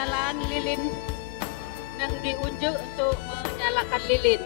penyalaan lilin yang diunjuk untuk menyalakan lilin.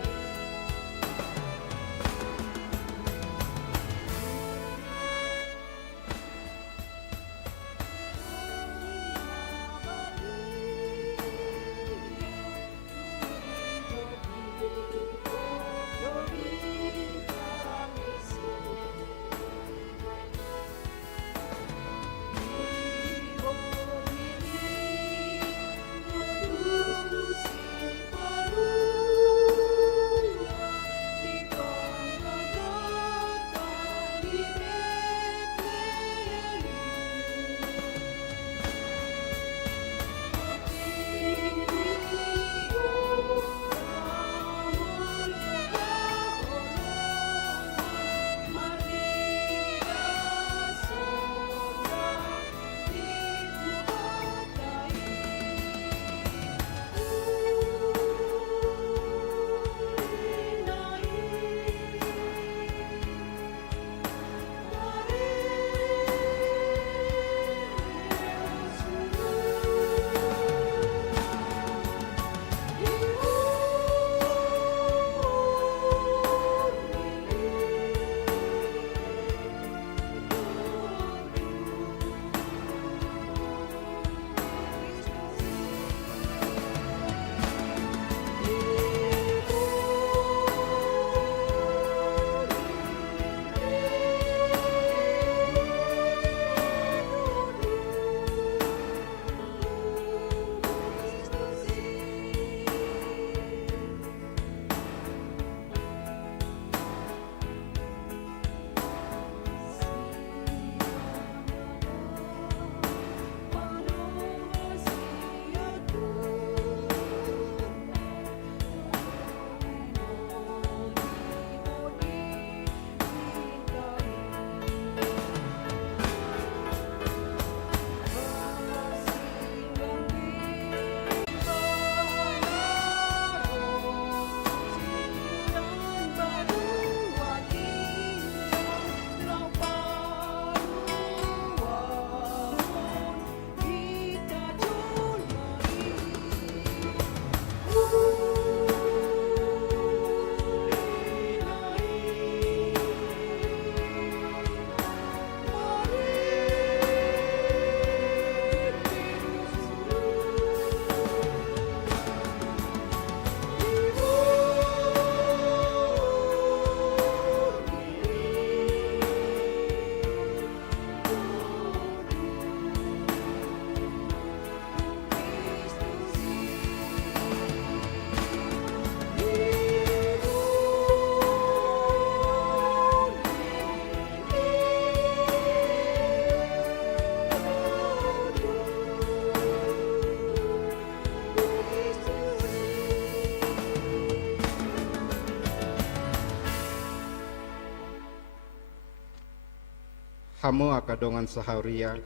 Hamu akadongan sahauria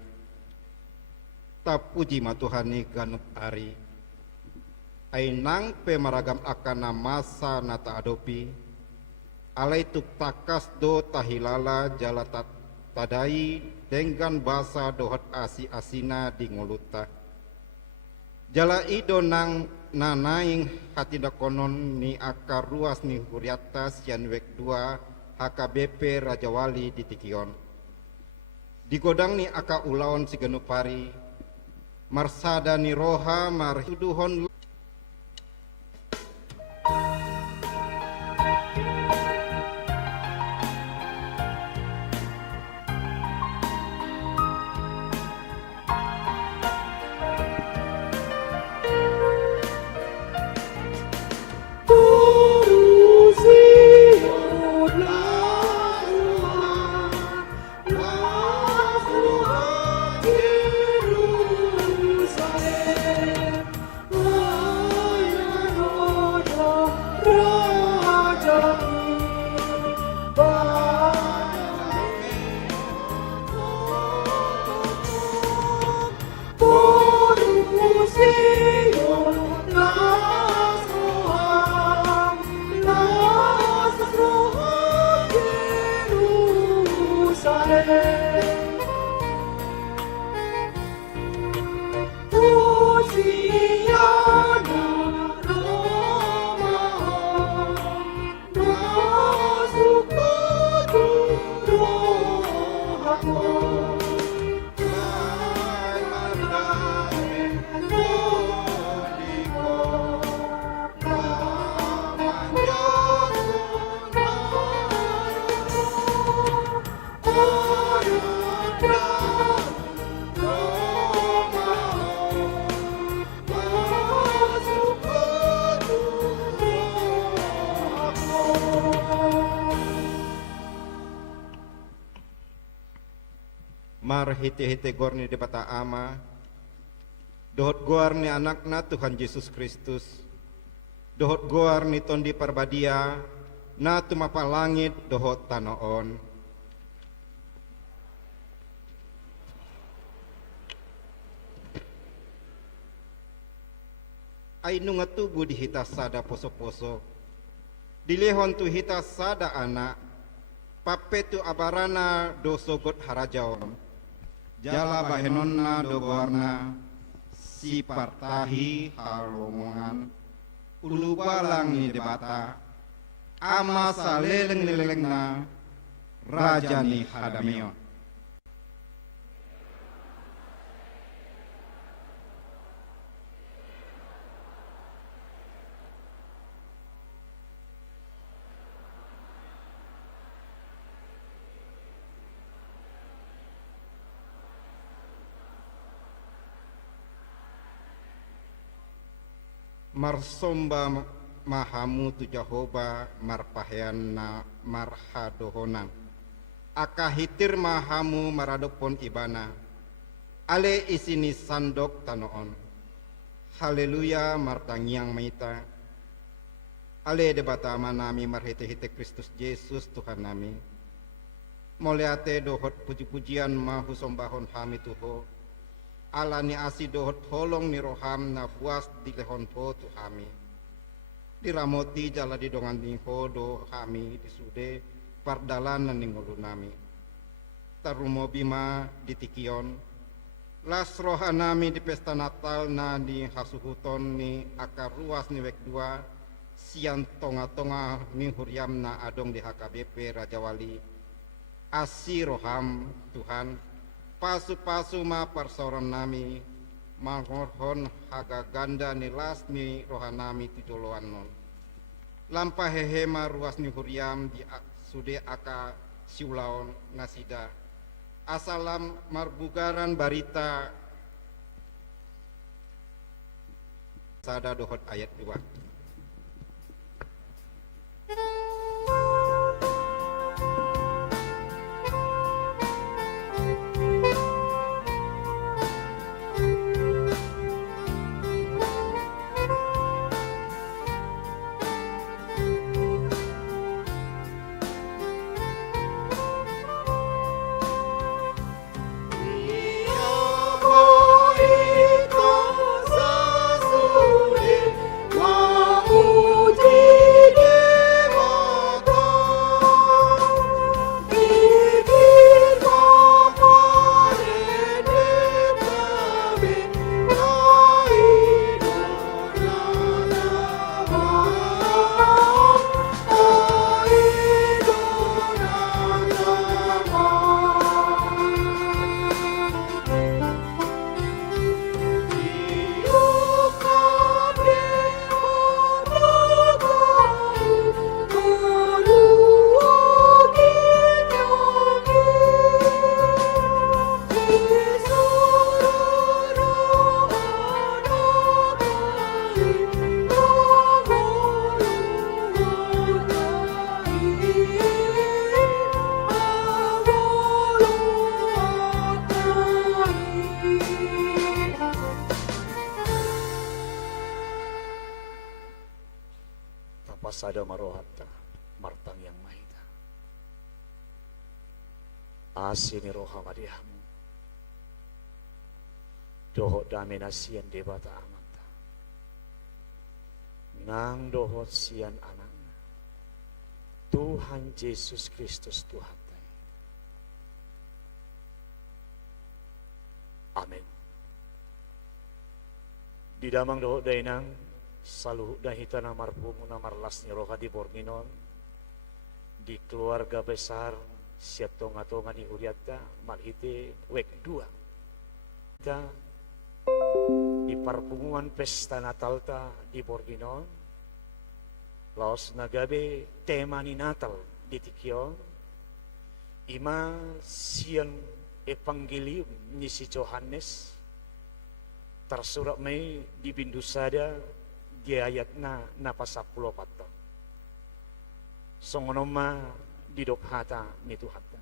tapuji matuhani ganup ari ainang pemaragam akana masa nata adopi alai tuk takas do tahilala jalatat tadai dengan basa dohot asi asina di nguluta jala ido nang nanaing hatinda konon ni akar ruas ni huriata sian wek 2 HKBP Rajawali di Tikion digodang ni aka ulawan si genupari marsada ni roha marhuduhon Puji Mar hite-hite gorni debata ama, dohot goar ni anakna Tuhan Yesus Kristus, dohot goar ni tondi parbadia, na tumapa langit dohot tanoon. Ay nunga tubu di hita sada poso-poso, dilehon tu hita sada anak, papetu abarana dosogot harajaon. Jala bahenonna dogoarna si partahi halomongan ulu balang ni debata ama saleleng-lelengna raja ni hadamion. Marsomba mahamu tu Jehovah marpahyana marhadohonang akahitir mahamu maradopon ibana ale isini sandok tanoon. Haleluya martangiang maita ale debata manami marhite-hite Kristus Yesus Tuhan nami moleate dohot puji-pujian mahu sombahon hami tuho ala ni asi dohot holong ni roham na puas di lehon ho tu hami diramoti jala di dongan ni ho do hami disude pardalan ning ngulu nami tarumo bima di tikion las rohanami di pesta Natal na di hasuhuton ni akar ruas ni wek dua sian tonga-tonga ni huriam na adong di HKBP Raja Wali asi roham Tuhan pasu-pasu ma parsoran nami mangorhon haga ganda nilas ni rohanami tujoloan non lampa hehema ruas ni huriam di sude aka siulaon nasida asalam marbugaran barita sada dohot ayat 2. Pasada marohata martang yang mahita asini roha madihamu dohot damena sian debata amanta nang dohot sian anak Tuhan Yesus Kristus Tuhan. Amin. Di damang dohot dainang saluh dahita namar bungu namar lasni roha di borminon di keluarga besar siat tonga-tonga ni uriata malhite wek dua. Kita di perpunguan pesta Natal ta di Borginon, laos nagabe tema ni Natal di Tikyon, ima sian evangelium ni si Yohanes tersurat may di Bindusada di ayat na pasaplo paton. Songonoma didok hata nitu hata.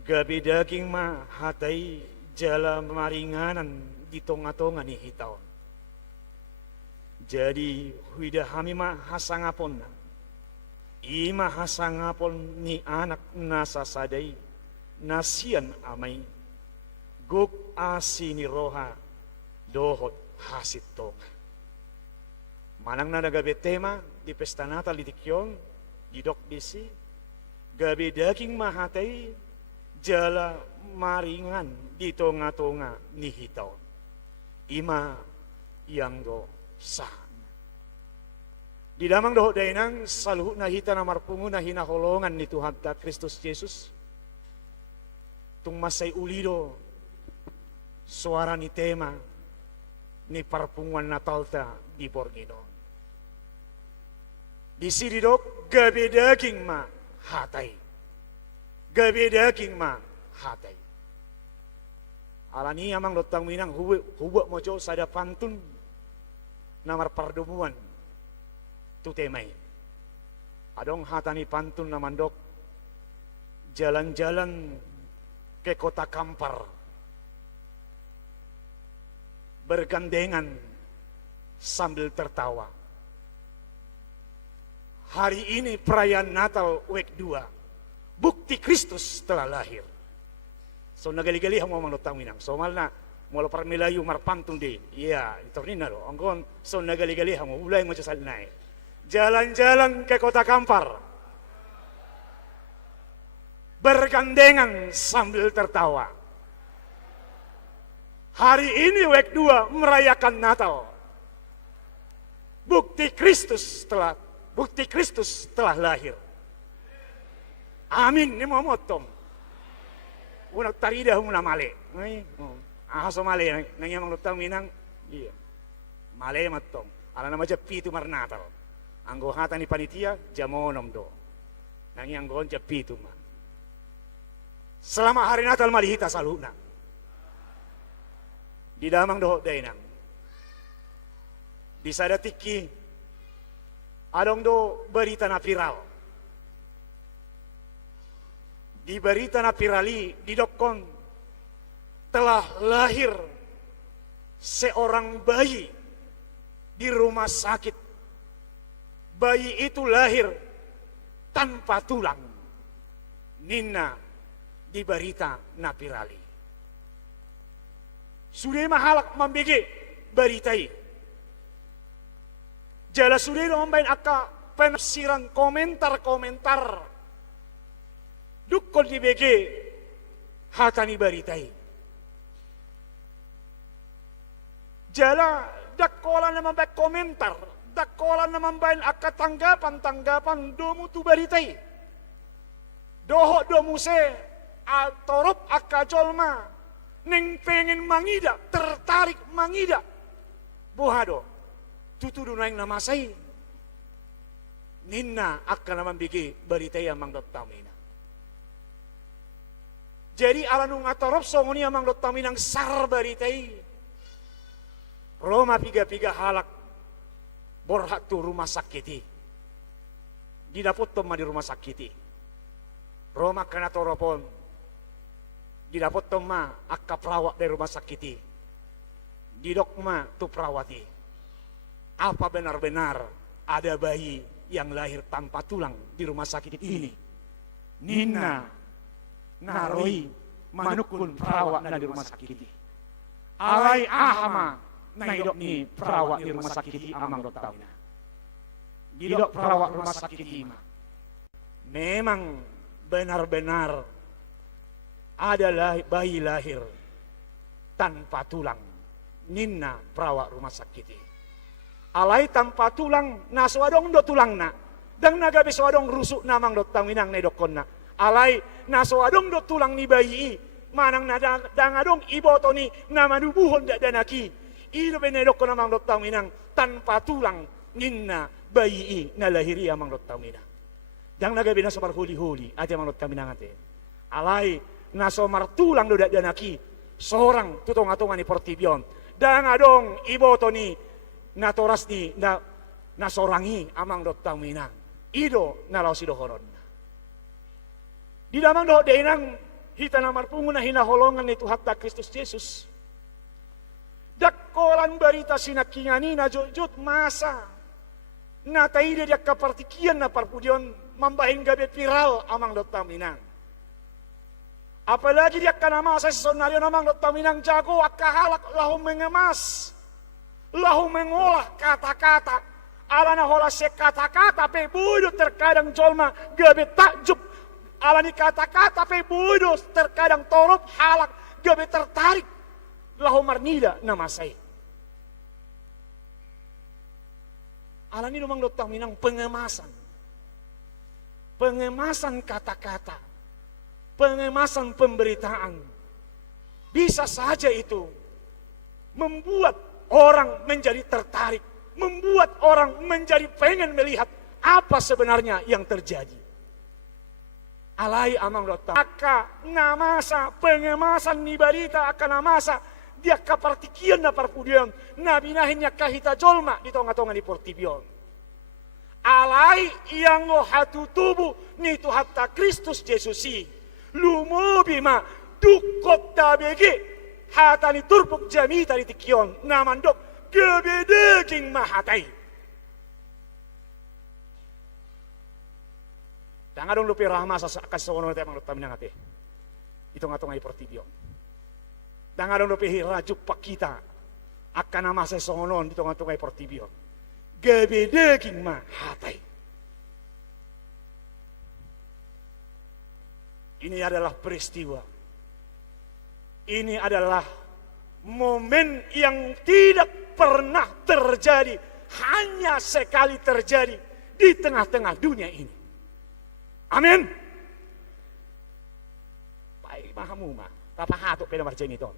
Gabi daging ma hatai jala maringanan di tonga-tonga ni hitaon. Jadi huida hami ma hasangapon na. Ima hasangapon ni anak nasa sadai nasian amai guk asi ni roha dohot hasit tonga. Manang na nagabe tema di pesta Natal di Tikyon di dok bisi gabe daging mahatai jala maringan di tonga-tonga ni hitaon. Ima yang do sah. Di damang doh dainang saluh na hita na marpungu na hinaholongan ni Tuhan ta Kristus Yesus. Tung masay ulido suara ni tema ni perpunguan Natal ta di Borginon. Di sini dok gabe daging ma hatai. Gabe daging ma hatai. Alani amang lotang minang huwa mojo sada pantun namar perdomuan tu temai. Adong hatani pantun namandok jalan-jalan ke kota Kampar bergandengan sambil tertawa. Hari ini perayaan Natal week 2, bukti Kristus telah lahir. So nagali-gali ang mga manutang minang. So malna mula parmilayu marpantun di. Iya, itornina do. Angkon so nagali-gali ang ulay mo sa salnay. Jalan-jalan ke kota Kampar bergandengan sambil tertawa. Hari ini week 2 merayakan Natal. Bukti Kristus telah lahir. Amin ni momotong. Unak tarida muna male. Ahaso male nanya manglutang minang. Iya. Male matong. Ala nama japi tu mar Natal. Anggo hata ni panitia jamonom do. Nangi anggo japi tu ma. Selama hari Natal malihita saluna. Di damang doh dainang. Di sada tiki adong do berita na viral. Di berita na virali di dokon telah lahir seorang bayi di rumah sakit. Bayi itu lahir tanpa tulang. Nina di berita na virali. Sudah mahalak membigi beritai. Jala sudah nombain aka penafsiran komentar-komentar. Dukon di BG hatani beritai. Jala dakola naman baik komentar. Dakola naman baik aka tanggapan domu tu beritai. Doho domu se altorop aka jolma. Neng pengen mangida, tertarik mangida. Buhado, tutudu naing nama saya. Nina akan naman bigi beritai amang dot tamina. Jadi alanung atorop songoni amang dot taminang sar beritai. Roma piga-piga halak borhak tu rumah sakiti. Didapot toma di rumah sakiti. Roma kana toropon. Didapot toma akka perawat dari rumah sakiti. Didok ma tu perawati. Apa benar-benar ada bayi yang lahir tanpa tulang di rumah sakit ini? Nina naroi manukun perawat na di rumah sakit ini. Alai ahama naidok ni perawat di rumah sakit ini amang dotawina. Didok perawat rumah sakit ini. Memang benar-benar ada bayi lahir tanpa tulang. Nina perawat rumah sakit ini. Alai tanpa tulang, naswadong do tulang na. dang naga beso adong rusuk namang dot tawinang ne dokonna. Alai naso adong dot tulang ni bayi manang dang adong iboto ni namadubuhon dak danaki. Ilo be ne dokon namang dot tawinang tanpa tulang ninna bayi na lahiri amang dot tawinang. Dang naga bina so marhuli-huli aja mang dot tawinang ate. Alai naso martulang do dak danaki seorang tutong-atongan ni portibion. Dang adong iboto ni natoras ni nasorangi amang dot tawinang. Ido nalaw si dohoron. Di damang doh denang hita na marpungo na hinaholongan ni Tuhan Kristus Yesus. Dakkolan barita sinakingani na jujut masa. Nataide dia kapartikian na parpudion mambahin gabi viral amang dot taminang. Apalagi dia kanama sa sonaryo namang dot taminang jago akahalak lahu mengemas. Lahu mengolah kata-kata. Ala na hola se kata-kata pe budo terkadang jolma gabe takjub. Ala ni kata-kata pe budo terkadang torop halak gabe tertarik. Lahu marnida nama saya. Ala ni lumang dotang minang pengemasan. Pengemasan kata-kata. Pengemasan pemberitaan. Bisa saja itu membuat orang menjadi tertarik. Membuat orang menjadi pengen melihat apa sebenarnya yang terjadi. Alai amang dotang. Maka namasa pengemasan ni barita akan namasa dia kapartikian na parpudion na binahin niya kahita jolma di tonga-tonga ni portibion. Alai yang lo hatutubu ni Tuhatta Kristus Yesusi. Lumubi ma dukot tabegi hatani turpuk jamita di tikion namandok gebedeging mahatai. Tangadong lupi rahma sa kasawono tayo mga lutamin ng ate. Ito nga itong ay portibyo. Tangadong lupi rajuk pa kita. Akan nama sa songonon dito nga itong ay portibyo. Gebedeging mahatai. Ini adalah peristiwa. Ini adalah momen yang tidak pernah terjadi, hanya sekali terjadi di tengah-tengah dunia ini. Amin. Baik, mahamu mah. Tapahato pinamarjeng ito.